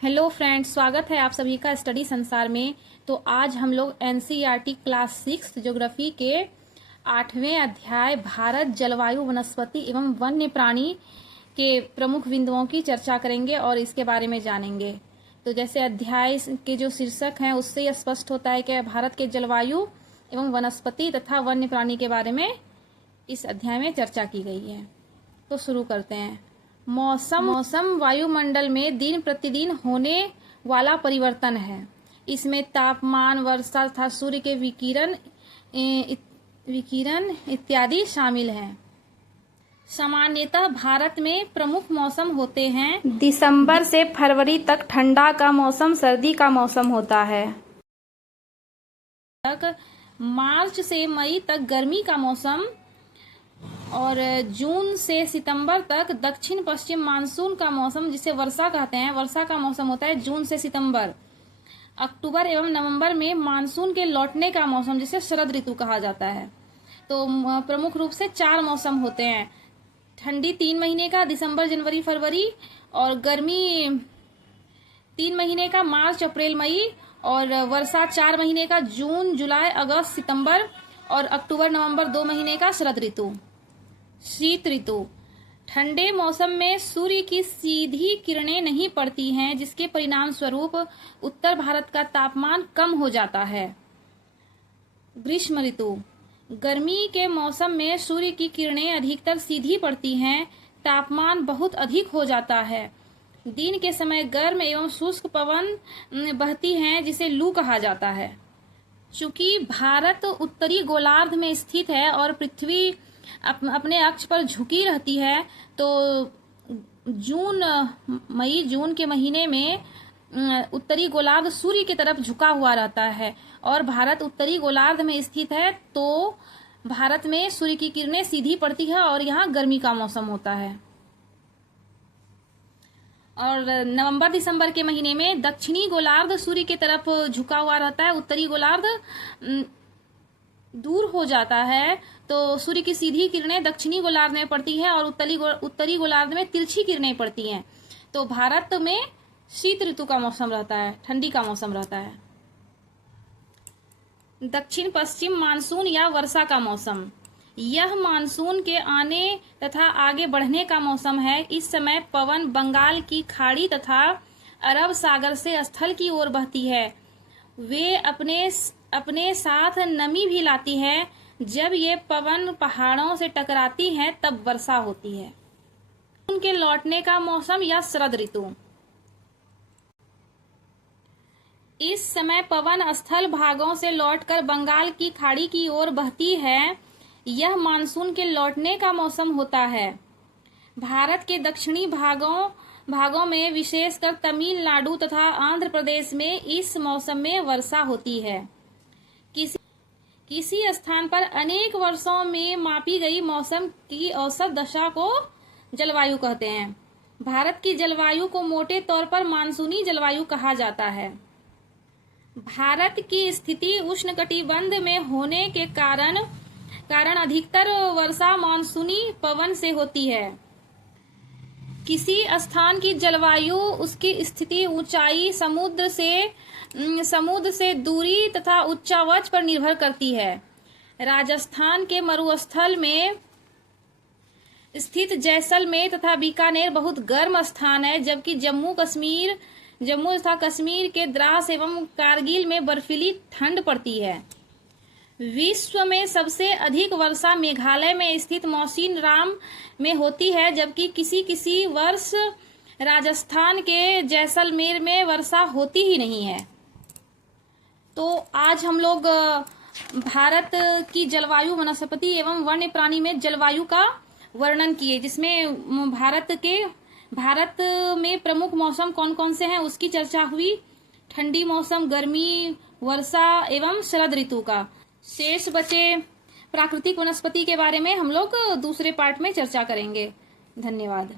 Hello friends, स्वागत है आप सभी का स्टडी संसार में। तो आज हम लोग एनसीईआरटी क्लास 6 ज्योग्राफी के 8वें अध्याय भारत जलवायु वनस्पति एवं वन्य प्राणी के प्रमुख बिंदुओं की चर्चा करेंगे और इसके बारे में जानेंगे। तो जैसे अध्याय के जो शीर्षक हैं उससे यह स्पष्ट होता है कि भारत के जलवायु एवं वनस्पति तथा वन्य प्राणी के बारे में इस अध्याय में चर्चा की गई है। तो शुरू करते हैं। मौसम वायुमंडल में दिन प्रतिदिन होने वाला परिवर्तन है। इसमें तापमान, वर्षा तथा सूर्य के विकिरण इत्यादि शामिल हैं। सामान्यतः भारत में प्रमुख मौसम होते हैं। दिसंबर से फरवरी तक ठंडा का मौसम, सर्दी का मौसम होता है। मार्च से मई तक गर्मी का मौसम और जून से सितंबर तक दक्षिण पश्चिम मानसून का मौसम, जिसे वर्षा कहते हैं, वर्षा का मौसम होता है जून से सितंबर। अक्टूबर एवं नवंबर में मानसून के लौटने का मौसम, जिसे शरद ऋतु कहा जाता है। तो प्रमुख रूप से 4 मौसम होते हैं। ठंडी 3 महीने का, दिसंबर जनवरी फरवरी, और गर्मी 3 महीने का, मार्च अप्रैल मई, और वर्षा 4 महीने का, जून जुलाई अगस्त सितंबर, और अक्टूबर नवंबर 2 महीने का शरद ऋतु। शीत ऋतु। ठंडे मौसम में सूर्य की सीधी किरणें नहीं पड़ती हैं, जिसके परिणाम स्वरूप उत्तर भारत का तापमान कम हो जाता है। ग्रीष्म ऋतु। गर्मी के मौसम में सूर्य की किरणें अधिकतर सीधी पड़ती हैं, तापमान बहुत अधिक हो जाता है। दिन के समय गर्म एवं शुष्क पवन बहती हैं, जिसे लू कहा जाता है। चूंकि भारत उत्तरी गोलार्ध में स्थित है और पृथ्वी अपने अक्ष पर झुकी रहती है, तो मई जून के महीने में उत्तरी गोलार्ध सूर्य की तरफ झुका हुआ रहता है और भारत उत्तरी गोलार्ध में स्थित है, तो भारत में सूर्य की किरणें सीधी पड़ती है और यहाँ गर्मी का मौसम होता है। और नवंबर दिसंबर के महीने में दक्षिणी गोलार्ध सूर्य की तरफ झुका हुआ रहता है, उत्तरी गोलार्ध दूर हो जाता है, तो सूर्य की सीधी किरणें दक्षिणी गोलार्ध में पड़ती हैं और उत्तरी गोलार्ध में तिरछी किरणें पड़ती हैं। तो भारत में शीत ऋतु का मौसम रहता है, ठंडी का मौसम रहता है। दक्षिण पश्चिम मानसून या वर्षा का मौसम। यह मानसून के आने तथा आगे बढ़ने का मौसम है। इस समय पवन बंगाल की खाड़ी तथा अरब सागर से स्थल की ओर बहती है। वे अपने साथ नमी भी लाती है। जब ये पवन पहाड़ों से टकराती है तब वर्षा होती है। उनके लौटने का मौसम या शरद ऋतु। इस समय पवन स्थल भागों से लौटकर बंगाल की खाड़ी की ओर बहती है। यह मानसून के लौटने का मौसम होता है। भारत के दक्षिणी भागों में, विशेषकर तमिलनाडु तथा आंध्र प्रदेश में इस मौसम में वर्षा होती है। किसी स्थान पर अनेक वर्षों में मापी गई मौसम की औसत दशा को जलवायु कहते हैं। भारत की जलवायु को मोटे तौर पर मानसूनी जलवायु कहा जाता है। भारत की स्थिति उष्णकटिबंध में होने के कारण अधिकतर वर्षा मानसूनी पवन से होती है। किसी स्थान की जलवायु उसकी स्थिति, ऊंचाई, समुद्र से दूरी तथा उच्चावच पर निर्भर करती है। राजस्थान के मरुस्थल में स्थित जैसलमेर तथा बीकानेर बहुत गर्म स्थान है, जबकि जम्मू तथा कश्मीर के द्रास एवं कारगिल में बर्फीली ठंड पड़ती है। विश्व में सबसे अधिक वर्षा मेघालय में स्थित मौसिनराम में होती है, जबकि किसी वर्ष राजस्थान के जैसलमेर में वर्षा होती ही नहीं है। तो आज हम लोग भारत की जलवायु, वनस्पति एवं वन्य प्राणी में जलवायु का वर्णन किए, जिसमें भारत में प्रमुख मौसम कौन कौन से हैं उसकी चर्चा हुई। ठंडी मौसम, गर्मी, वर्षा एवं शरद ऋतु का। शेष बचे प्राकृतिक वनस्पति के बारे में हम लोग दूसरे पार्ट में चर्चा करेंगे। धन्यवाद।